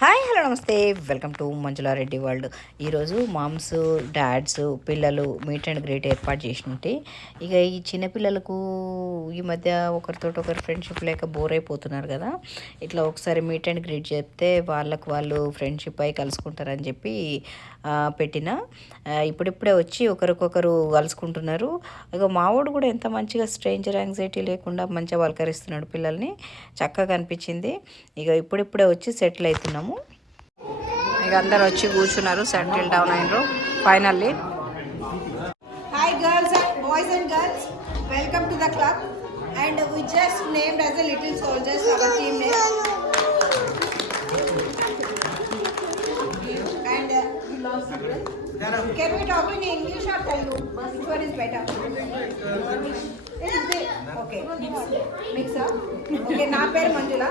Hi hello నమస్తే welcome to Manjula Reddy వరల్డ్. ఈరోజు moms dad's పిల్లలు మీట్ అండ్ గ్రీట్ ఏర్పాటు చేసినట్టు. ఇక ఈ చిన్నపిల్లలకు ఈ మధ్య ఒకరు ఫ్రెండ్షిప్ లేక బోర్ అయిపోతున్నారు కదా. ఇట్లా ఒకసారి మీట్ అండ్ గ్రీట్ చెప్తే వాళ్ళు ఫ్రెండ్షిప్ అయి కలుసుకుంటారని చెప్పి పెట్టిన. ఇప్పుడిప్పుడే వచ్చి ఒకరికొకరు కలుసుకుంటున్నారు. ఇక మావాడు కూడా ఎంత మంచిగా స్ట్రేంజర్ యాంగ్జైటీ లేకుండా మంచిగా పలకరిస్తున్నాడు పిల్లల్ని. చక్కగా అనిపించింది. ఇక ఇప్పుడిప్పుడే వచ్చి సెటిల్ అవుతున్నాము. ఇక అందరు వచ్చి కూర్చున్నారు, సెటిల్ డౌన్ అయినరు finally. Hi girls and boys and girls, welcome to the club and we just named as a little soldiers our team name and can we talk in English or Telugu? Which one is better? Okay, mix up. Okay, na per Manjula.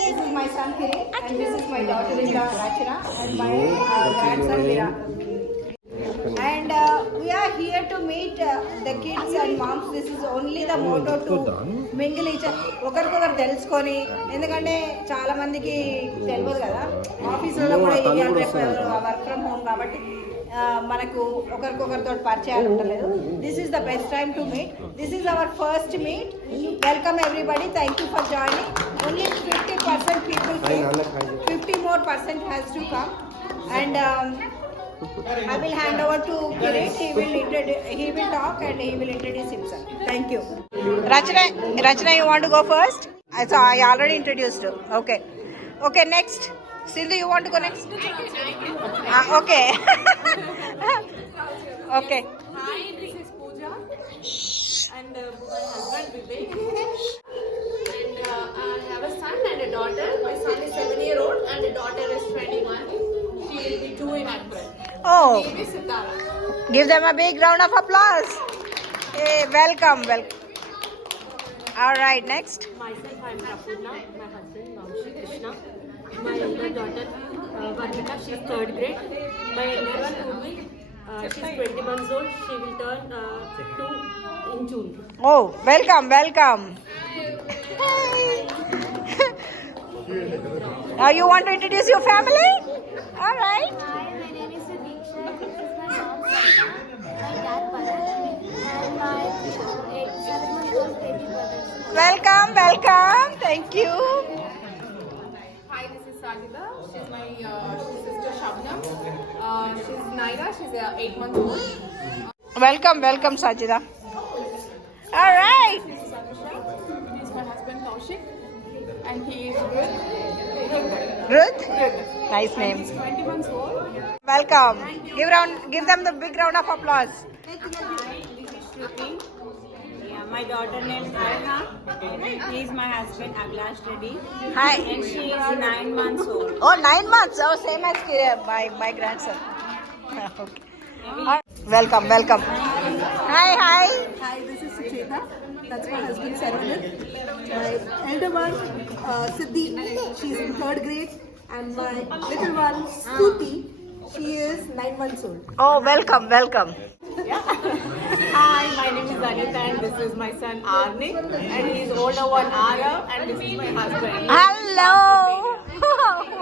This is my son Kiri and this is my daughter-in-law Rachana and my grandson Vira. And we are here to meet the kids and moms. This is only the motto to mingle each ఒకరికొకరు తెలుసుకొని, ఎందుకంటే చాలా మందికి తెలియదు కదా, ఆఫీసులో కూడా work from home కాబట్టి మనకు ఒకరికొకరితో పరిచయాలు ఉండలేదు. This is the best time to meet. This is our first meet. Welcome everybody. Thank you for joining. Only 50% people came. 50% has to come. And I will hand over to Kirit. He will talk and he will introduce himself. Thank you. Rachana, you want to go first? I already introduced you. Okay, next. Sindhu, you want to go next? Okay. Okay. Hi, this is Pooja and my husband Vivek, and I have a son and a daughter. My son is 7-year-old and the daughter is 21. She will be 2 in April. Oh, Her name is Sitara. give them a big round of applause. Hey, welcome. All right, next. Myself, I am Rapurna. My husband, Vamshi Krishna. My younger daughter, Varmika, she is 3rd grade. My younger one, Urvi, she is 20 months old. She will turn 2 in June. Oh, welcome. You want to introduce your family? All right. Hi, my name is Sudeeksha. This is my mom, Sarita, my dad, Bharat, and my 7-month-old baby brother. Welcome. Thank you. Hi, this is Sajida. She's my sister Shabnam. She's Naira. She's 8 months old. Welcome, Sajida. All right. He's my husband Kaushik, and he is Ruth. Nice name. He's 20 months old. Welcome. Give them the big round of applause. Hi, this is Shruti. Yeah, my daughter named Arna. He is my husband, Ablash Reddy. Hi. And she is 9 months old. Oh, 9 months. Oh, same as my grandson. Okay. Welcome. Hi. Hi, this is Sucheta. That's my husband Saravanan. My elder one, Siddhi, she's in 3rd grade. And my little one, Stuti, she is 9 months old. Oh, welcome. Hi, my name is Anita, and this is my son Arnik, and he's older one Ara, and this is my husband. Hello.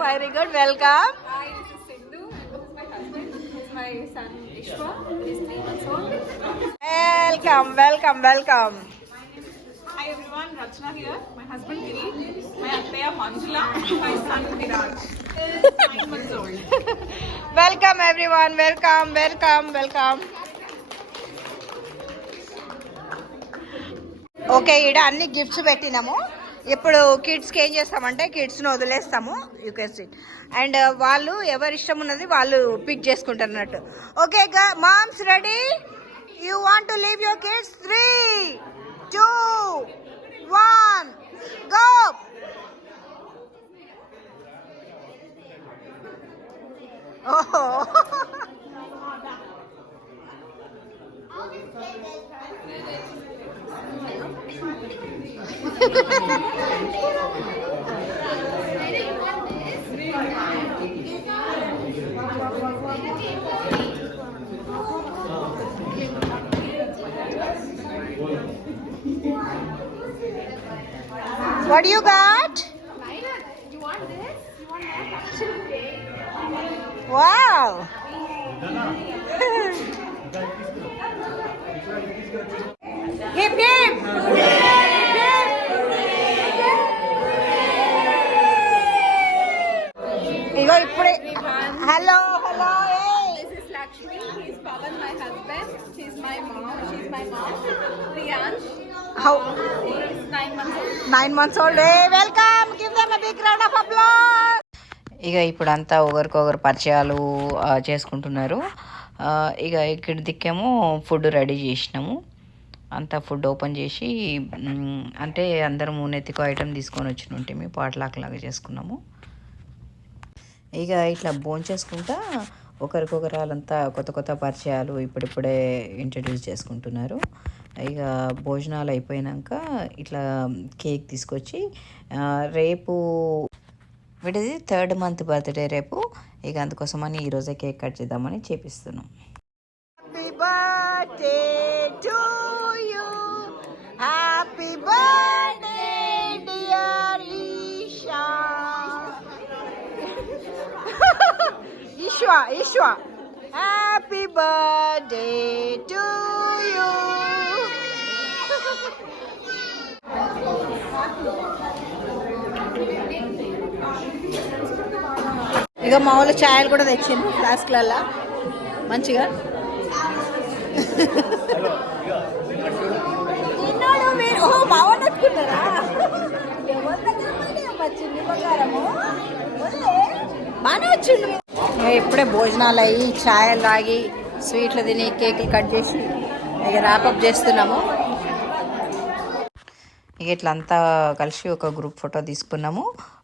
Very good. Welcome. Hi, this is Sindhu, and this is my husband. This is my son Ishwa. He's 3 months old. Welcome. Hi everyone, Rachana here. My husband Giri, my Attaya Manjula, and my son Viraj. 9 months old. Welcome everyone. Welcome. Okay, ఈడ అన్ని gifts పెట్టినాము. ఇప్పుడు కిడ్స్కి ఏం చేస్తామంటే కిడ్స్ని వదిలేస్తాము. You can sit. And వాళ్ళు ఎవరి ఇష్టం ఉన్నది వాళ్ళు పిక్ చేసుకుంటారు అన్నట్టు. Okay moms ready? You want to leave your kids? 3, 2, 1 go. ఓహో. What do you got? You want this? You want that? Wow hip hip ఇగో ఇప్పుడే hello hello This is Lakshmi. He's Pavan, my husband. She's my mom. Priyansh. How He's 9 months old. 9 months old. Hey, welcome. Give them a big round of applause. ఇక ఇప్పుడు అంతా ఒకరికొకరు పరిచయాలు చేసుకుంటున్నారు. ఇక ఇక్కడ దిక్కేమో ఫుడ్ రెడీ చేసినాము. అంతా ఫుడ్ ఓపెన్ చేసి అంటే అందరం మూనెత్తికో ఐటెం తీసుకొని వచ్చినుంటే మేము పాటలాకలాగా చేసుకున్నాము. ఇక ఇట్లా భోంచేసుకుంటా ఒకరికొకరు వాళ్ళంతా కొత్త కొత్త పరిచయాలు ఇప్పుడిప్పుడే ఇంట్రడ్యూస్ చేసుకుంటున్నారు. ఇక భోజనాలు అయిపోయాక ఇట్లా కేక్ తీసుకొచ్చి రేపు వీటిది 3rd month బర్త్డే రేపు. ఇక అందుకోసమని ఈరోజే కేక్ కట్ చేద్దామని చేపిస్తున్నాం. Happy birthday to you. Happy birthday dear Isha. Ishwa. Happy birthday to you. ఇక మా వాళ్ళు ఛాయలు కూడా తెచ్చిండ్రు ఫ్లాస్క్లల్లా మంచిగా. మావాడు నట్టుకున్నారా బాగానే వచ్చిండు. ఇప్పుడే భోజనాలు అయ్యి ఛాయలు తాగి స్వీట్లు తిని కేకులు కట్ చేసి ఇక ర్యాపప్ చేస్తున్నాము. ఇక ఇట్లా అంతా కలిసి ఒక గ్రూప్ ఫోటో తీసుకున్నాము.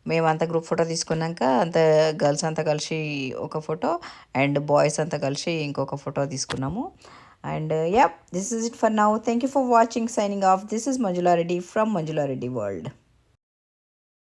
మేమంతా గ్రూప్ ఫోటో తీసుకున్నాక అంత గర్ల్స్ అంతా కలిసి ఒక ఫోటో అండ్ బాయ్స్ అంతా కలిసి ఇంకొక ఫోటో తీసుకున్నాము. And yeah, this is it for now. Thank you for watching. Signing off. This is Manjula Reddy ఫ్రమ్ మంజులా రెడ్డి వరల్డ్.